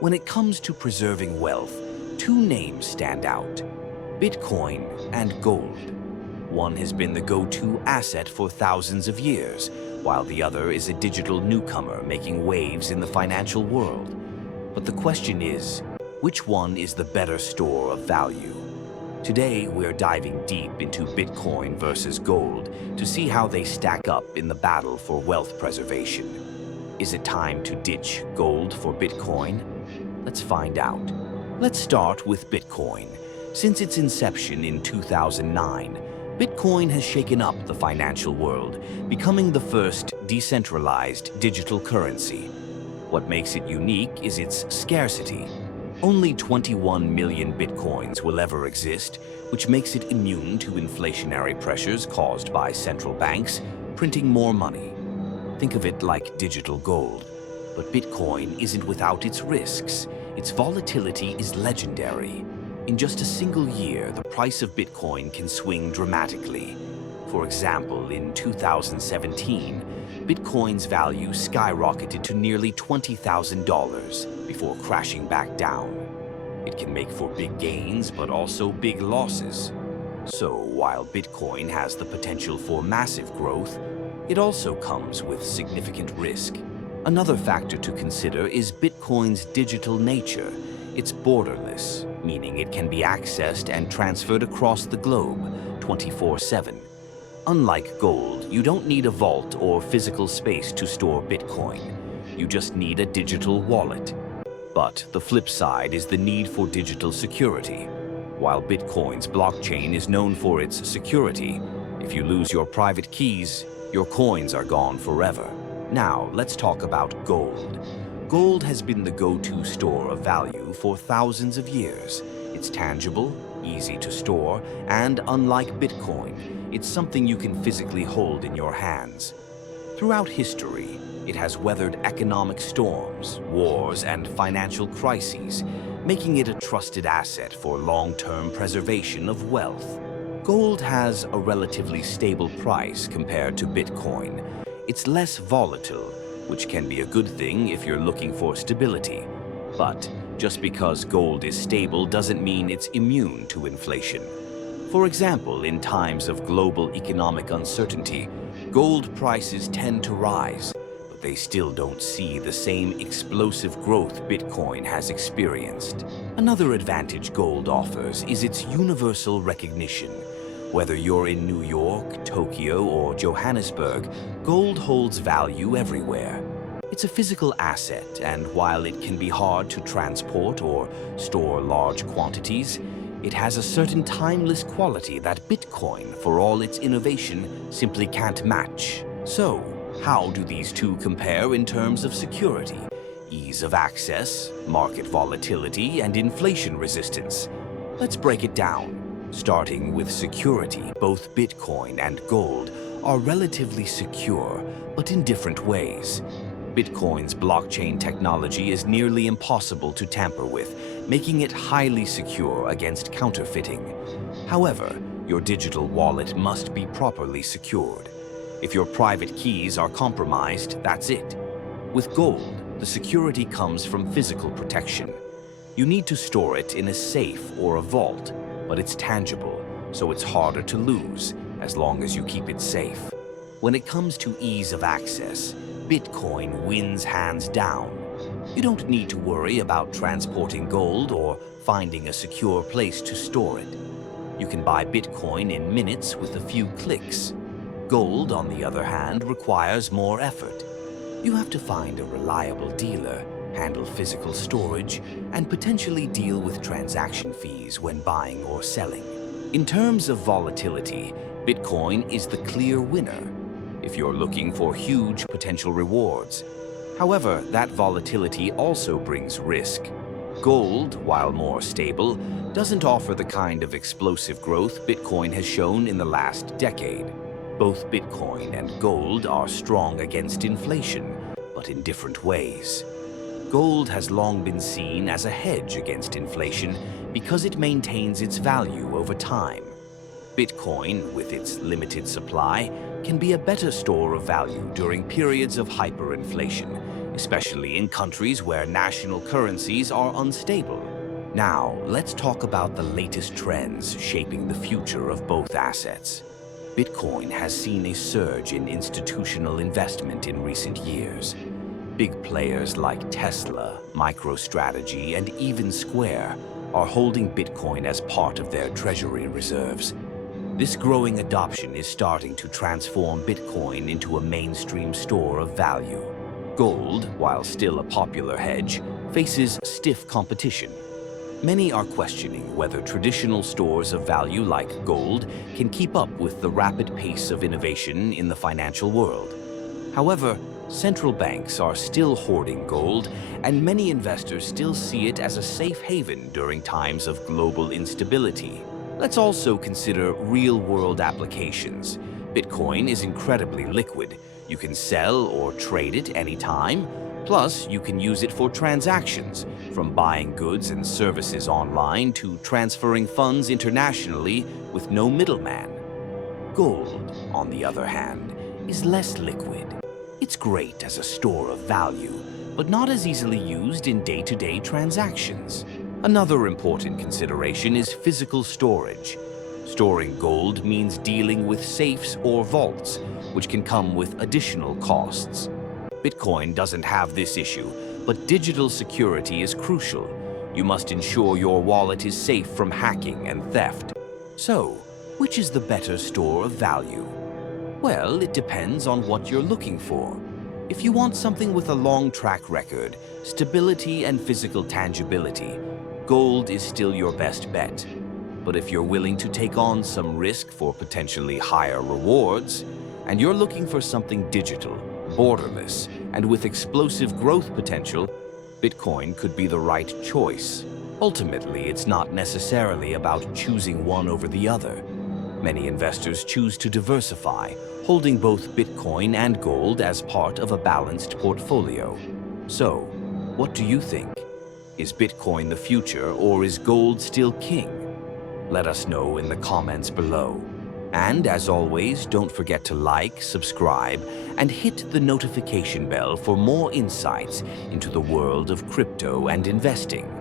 When it comes to preserving wealth, two names stand out: Bitcoin and gold. One has been the go-to asset for thousands of years, while the other is a digital newcomer making waves in the financial world. But the question is, which one is the better store of value? Today, we're diving deep into Bitcoin versus gold to see how they stack up in the battle for wealth preservation. Is it time to ditch gold for Bitcoin? Let's find out. Let's start with Bitcoin. Since its inception in 2009, Bitcoin has shaken up the financial world, becoming the first decentralized digital currency. What makes it unique is its scarcity. Only 21 million Bitcoins will ever exist, which makes it immune to inflationary pressures caused by central banks printing more money. Think of it like digital gold. But Bitcoin isn't without its risks. Its volatility is legendary. In just a single year, the price of Bitcoin can swing dramatically. For example, in 2017, Bitcoin's value skyrocketed to nearly $20,000 before crashing back down. It can make for big gains, but also big losses. So, while Bitcoin has the potential for massive growth, it also comes with significant risk. Another factor to consider is Bitcoin's digital nature. It's borderless, meaning it can be accessed and transferred across the globe 24/7. Unlike gold, you don't need a vault or physical space to store Bitcoin. You just need a digital wallet. But the flip side is the need for digital security. While Bitcoin's blockchain is known for its security, if you lose your private keys, your coins are gone forever. Now, let's talk about gold. Gold has been the go-to store of value for thousands of years. It's tangible, easy to store, and unlike Bitcoin, it's something you can physically hold in your hands. Throughout history, it has weathered economic storms, wars, and financial crises, making it a trusted asset for long-term preservation of wealth. Gold has a relatively stable price compared to Bitcoin. It's less volatile, which can be a good thing if you're looking for stability. But just because gold is stable doesn't mean it's immune to inflation. For example, in times of global economic uncertainty, gold prices tend to rise, but they still don't see the same explosive growth Bitcoin has experienced. Another advantage gold offers is its universal recognition. Whether you're in New York, Tokyo, or Johannesburg, gold holds value everywhere. It's a physical asset, and while it can be hard to transport or store large quantities, it has a certain timeless quality that Bitcoin, for all its innovation, simply can't match. So, how do these two compare in terms of security, ease of access, market volatility, and inflation resistance? Let's break it down. Starting with security, both Bitcoin and gold are relatively secure, but in different ways. Bitcoin's blockchain technology is nearly impossible to tamper with, making it highly secure against counterfeiting. However, your digital wallet must be properly secured. If your private keys are compromised, that's it. With gold, the security comes from physical protection. You need to store it in a safe or a vault, but it's tangible, so it's harder to lose as long as you keep it safe. When it comes to ease of access, Bitcoin wins hands down. You don't need to worry about transporting gold or finding a secure place to store it. You can buy Bitcoin in minutes with a few clicks. Gold, on the other hand, requires more effort. You have to find a reliable dealer, handle physical storage, and potentially deal with transaction fees when buying or selling. In terms of volatility, Bitcoin is the clear winner if you're looking for huge potential rewards. However, that volatility also brings risk. Gold, while more stable, doesn't offer the kind of explosive growth Bitcoin has shown in the last decade. Both Bitcoin and gold are strong against inflation, but in different ways. Gold has long been seen as a hedge against inflation because it maintains its value over time. Bitcoin, with its limited supply, can be a better store of value during periods of hyperinflation, especially in countries where national currencies are unstable. Now, let's talk about the latest trends shaping the future of both assets. Bitcoin has seen a surge in institutional investment in recent years. Big players like Tesla, MicroStrategy, and even Square are holding Bitcoin as part of their treasury reserves. This growing adoption is starting to transform Bitcoin into a mainstream store of value. Gold, while still a popular hedge, faces stiff competition. Many are questioning whether traditional stores of value like gold can keep up with the rapid pace of innovation in the financial world. However, central banks are still hoarding gold, and many investors still see it as a safe haven during times of global instability. Let's also consider real-world applications. Bitcoin is incredibly liquid. You can sell or trade it anytime. Plus, you can use it for transactions, from buying goods and services online to transferring funds internationally with no middleman. Gold, on the other hand, is less liquid. It's great as a store of value, but not as easily used in day-to-day transactions. Another important consideration is physical storage. Storing gold means dealing with safes or vaults, which can come with additional costs. Bitcoin doesn't have this issue, but digital security is crucial. You must ensure your wallet is safe from hacking and theft. So, which is the better store of value? Well, it depends on what you're looking for. If you want something with a long track record, stability, and physical tangibility, gold is still your best bet. But if you're willing to take on some risk for potentially higher rewards, and you're looking for something digital, borderless, and with explosive growth potential, Bitcoin could be the right choice. Ultimately, it's not necessarily about choosing one over the other. Many investors choose to diversify, holding both Bitcoin and gold as part of a balanced portfolio. So, what do you think? Is Bitcoin the future, or is gold still king? Let us know in the comments below. And as always, don't forget to like, subscribe, and hit the notification bell for more insights into the world of crypto and investing.